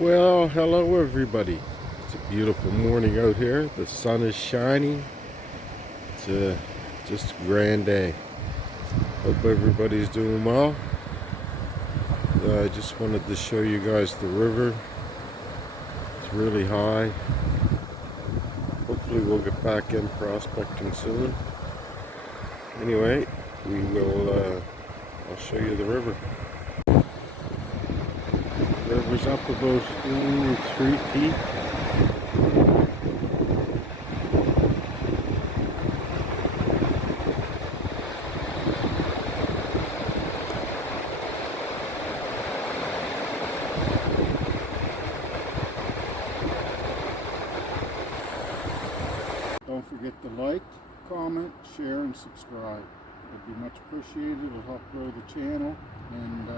Well, hello everybody. It's a beautiful morning out here. The sun is shining. It's just a grand day. Hope everybody's doing well. I just wanted to show you guys the river. It's really high. Hopefully we'll get back in prospecting soon. Anyway, I'll show you the river. The river's up about 3 feet. Don't forget to like, comment, share, and subscribe. It'd be much appreciated. It'll help grow the channel, and